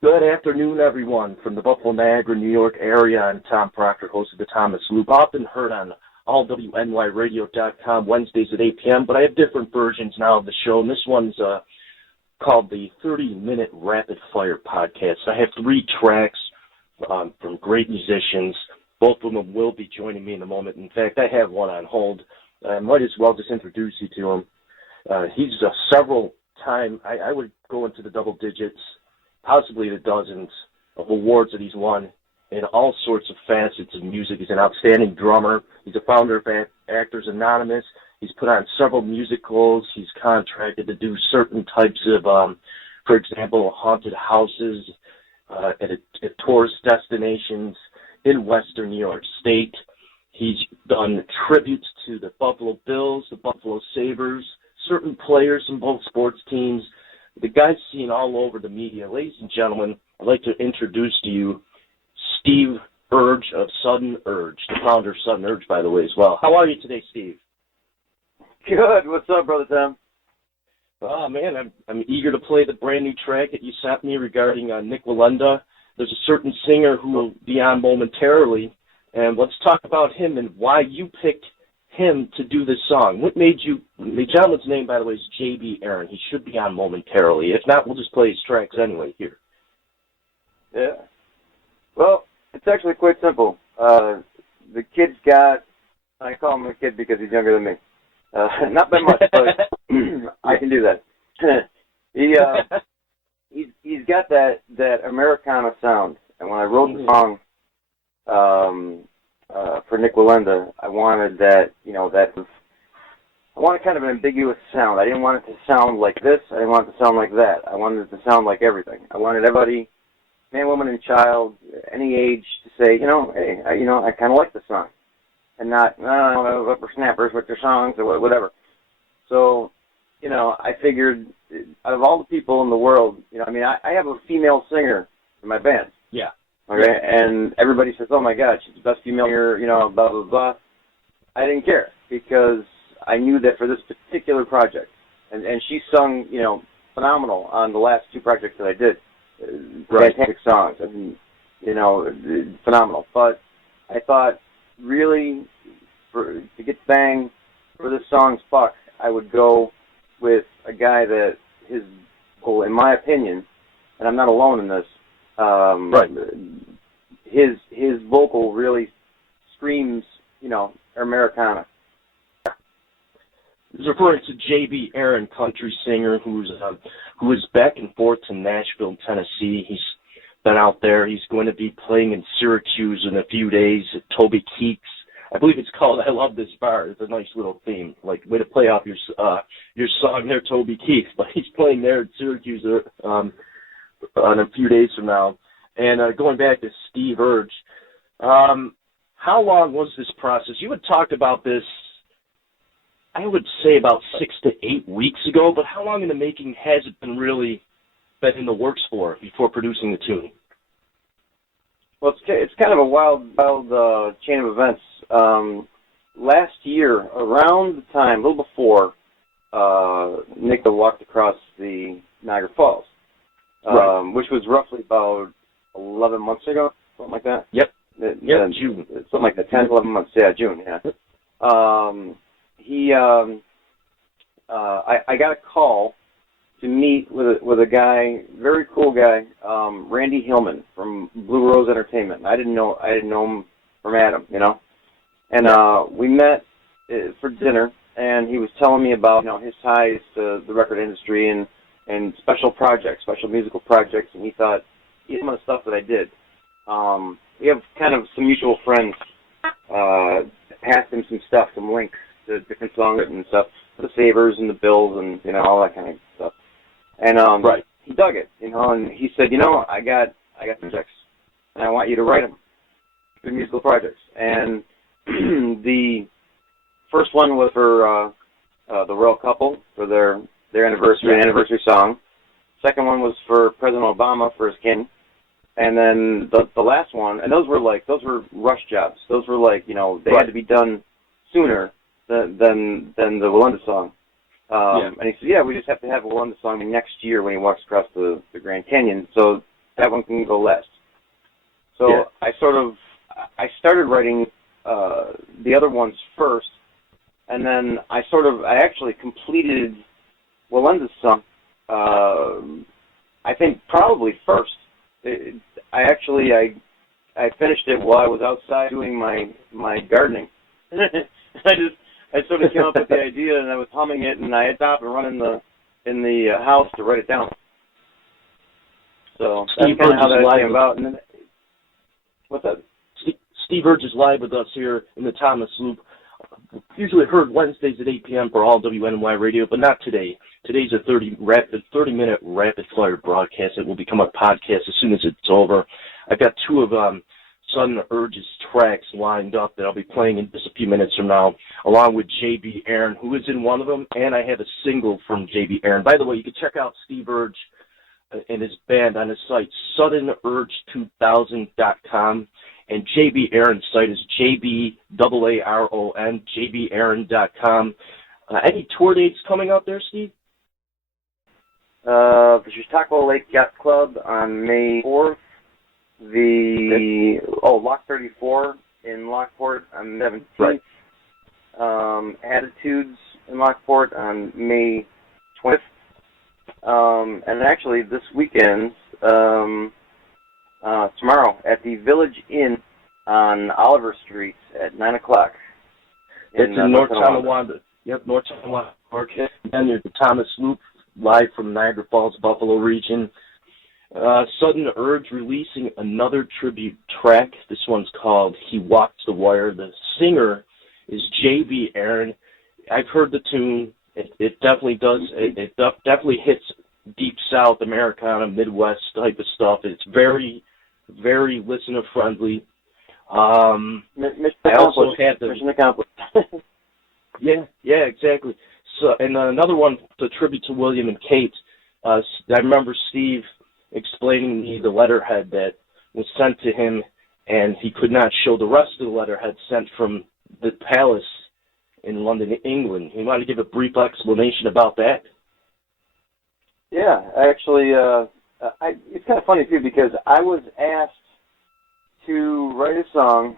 Good afternoon, everyone, from the Buffalo, Niagara, New York area. I'm Tom Proctor, host of the Thomas Loop, often heard on allwnyradio.com Wednesdays at 8 p.m., but I have different versions now of the show, and this one's called the 30-Minute Rapid Fire Podcast. I have 3 tracks from great musicians. Both of them will be joining me in a moment. In fact, I have one on hold. I might as well just introduce you to him. He's a several-time, I would go into the double digits, possibly the dozens of awards that he's won in all sorts of facets of music. He's an outstanding drummer. He's a founder of Actors Anonymous. He's put on several musicals. He's contracted to do certain types of, for example, haunted houses at tourist destinations in Western New York State. He's done tributes to the Buffalo Bills, the Buffalo Sabres, certain players from both sports teams. The guy's seen all over the media. Ladies and gentlemen, I'd like to introduce to you SteveUrge of Sudden Urge, the founder of Sudden Urge, by the way, as well. How are you today, Steve? Good. What's up, Brother Tom? Oh, man, I'm eager to play the brand new track that you sent me regarding Nick Wallenda. There's a certain singer who will be on momentarily, and let's talk about him and why you picked him to do this song. What made you? The gentleman's name, by the way, is J.B. Aaron. He should be on momentarily. If not, we'll just play his tracks anyway here. Yeah. Well, it's actually quite simple. The kid's got, I call him a kid because he's younger than me. Not by much, but I can do that. He's got that Americana sound, and when I wrote the song for Nick Wallenda, I wanted that, I wanted kind of an ambiguous sound. I didn't want it to sound like this. I didn't want it to sound like that. I wanted it to sound like everything. I wanted everybody, man, woman, and child, any age, to say, hey, I kind of like this song, and not, whippersnappers with their songs or whatever. So, I figured, out of all the people in the world, I have a female singer in my band. Yeah. Okay, and everybody says, oh, my God, she's the best female singer, blah, blah, blah. I didn't care because I knew that for this particular project, and she sung, phenomenal on the last 2 projects that I did. Fantastic songs, phenomenal. But I thought, really, to get bang for this song's buck, I would go with a guy that his, well, in my opinion, and I'm not alone in this, his vocal really screams, Americana. He's referring to J.B. Aaron, country singer, who is back and forth to Nashville, Tennessee. He's been out there. He's going to be playing in Syracuse in a few days at Toby Keith's. I believe it's called "I Love This Bar." It's a nice little theme, like way to play off your song there, Toby Keith. But he's playing there at Syracuse in a few days from now. And going back to SteveUrge, how long was this process? You had talked about this, I would say, about 6 to 8 weeks ago. But how long in the making has it been in the works for before producing the tune? Well, it's kind of a wild chain of events. Last year, around the time, a little before, Nick walked across the Niagara Falls, which was roughly about 11 months ago, something like that. Yep. June. Something like that, 10, 11 months. Yeah, June, yeah. I got a call to meet with a guy, very cool guy, Randy Hillman from Blue Rose Entertainment. I didn't know him from Adam, And we met for dinner, and he was telling me about his ties to the record industry and special musical projects, and he thought, some of the stuff that I did. We have kind of some mutual friends, passed him some stuff, some links to different songs and stuff, the Sabres and the Bills and all that kind of stuff. And he dug it, and he said, I got projects, and I want you to write them, good musical projects. And the first one was for the royal couple for their anniversary song. Second one was for President Obama for his king. And then the last one, and those were rush jobs. Those were they had to be done sooner than the Wallenda song. And he said, we just have to have a Wallenda song next year when he walks across the Grand Canyon. So that one can go last. So I started writing the other ones first, and then I actually completed Wallenda's song, I think probably first. I finished it while I was outside doing my gardening. I sort of came up with the idea, and I was humming it, and I had stopped and run in the house to write it down. So that's kind of how that came about. And then, what's that? SteveUrge is live with us here in the Thomas Loop. Usually heard Wednesdays at 8 p.m. for all WNY radio, but not today. Today's a 30-minute rapid-fire broadcast that will become a podcast as soon as it's over. I've got two of SteveUrge's tracks lined up that I'll be playing in just a few minutes from now, along with J.B. Aaron, who is in one of them, and I have a single from J.B. Aaron. By the way, you can check out SteveUrge and his band on his site, SuddenUrge2000.com, and J.B. Aaron's site is JBAARON, JBAaron.com. Any tour dates coming out there, Steve? The Chautauqua Lake Yacht Club on May 4th. Lock 34 in Lockport on the 17th. Right. Attitudes in Lockport on May 20th. And actually this weekend, tomorrow at the Village Inn on Oliver Street at 9 o'clock. That's in North Tonawanda. Yep, North Tonawanda. And there's the Thomas Loop, live from Niagara Falls, Buffalo region. SteveUrge releasing another tribute track. This one's called He Walks the Wire. The singer is J.B. Aaron. I've heard the tune. It definitely does. It definitely hits deep South Americana, Midwest type of stuff. It's very, very listener friendly. I also had the mission accomplished. yeah, exactly. So, and another one, the tribute to William and Kate. I remember Steve explaining to me the letterhead that was sent to him, and he could not show the rest of the letterhead sent from the palace in London, England. You want to give a brief explanation about that? Yeah, actually, it's kind of funny too, because I was asked to write a song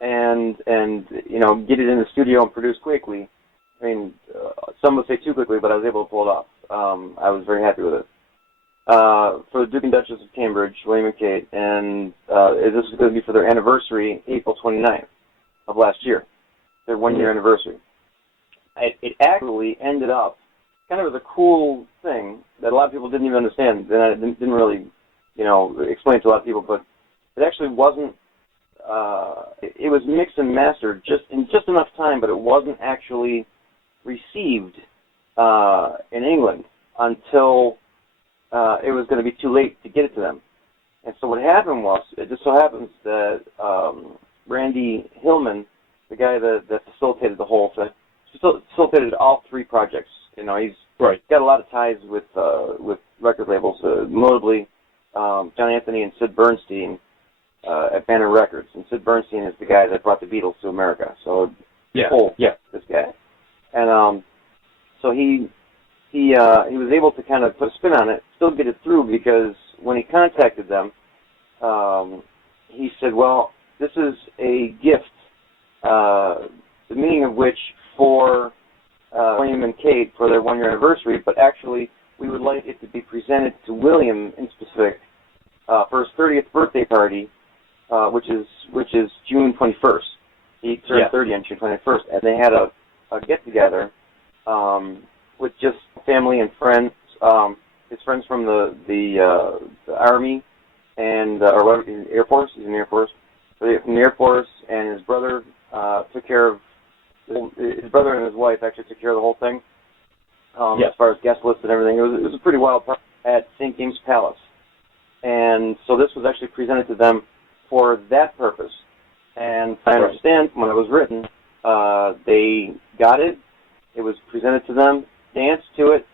and get it in the studio and produce quickly. I mean, some would say too quickly, but I was able to pull it off. I was very happy with it. For the Duke and Duchess of Cambridge, William and Kate, and this is going to be for their anniversary, April 29th of last year, their one-year anniversary. It actually ended up kind of as a cool thing that a lot of people didn't even understand, and I didn't really, explain to a lot of people, but it actually wasn't, it was mixed and mastered in just enough time, but it wasn't actually received in England until it was going to be too late to get it to them. And so what happened was, it just so happens that Randy Hillman, the guy that facilitated the whole thing, facilitated all three projects. He's got a lot of ties with record labels, notably John Anthony and Sid Bernstein at Banner Records. And Sid Bernstein is the guy that brought the Beatles to America. So this guy. And so he was able to kind of put a spin on it, still get it through, because when he contacted them, he said, well, this is a gift, the meaning of which for William and Kate for their one-year anniversary, but actually we would like it to be presented to William in specific for his 30th birthday party, which is June 21st. He turned 30 on June 21st, and they had a get-together with just family and friends, his friends from the Army and or Air Force. He's in the Air Force. So from the Air Force, and his brother took care of his brother and his wife actually took care of the whole thing as far as guest lists and everything. It was a pretty wild party at St. James Palace, and so this was actually presented to them for that purpose. And I understand when it was written, they got it. It was presented to them, danced to it,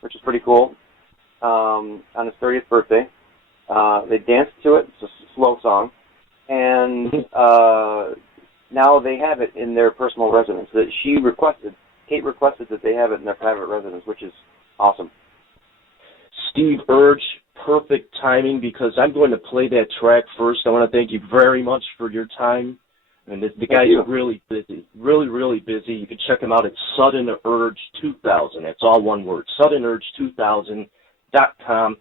which is pretty cool, on his 30th birthday. They danced to it. It's a slow song. And now they have it in their personal residence. Kate requested that they have it in their private residence, which is awesome. SteveUrge perfect timing because I'm going to play that track first. I want to thank you very much for your time. And the guy's really busy, really busy. You can check him out at SteveUrge 2000. That's all one word, SteveUrge2000.com.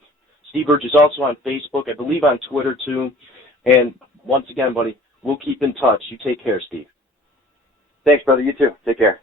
SteveUrge is also on Facebook, I believe on Twitter too. And once again, buddy, we'll keep in touch. You take care, Steve. Thanks, brother. You too. Take care.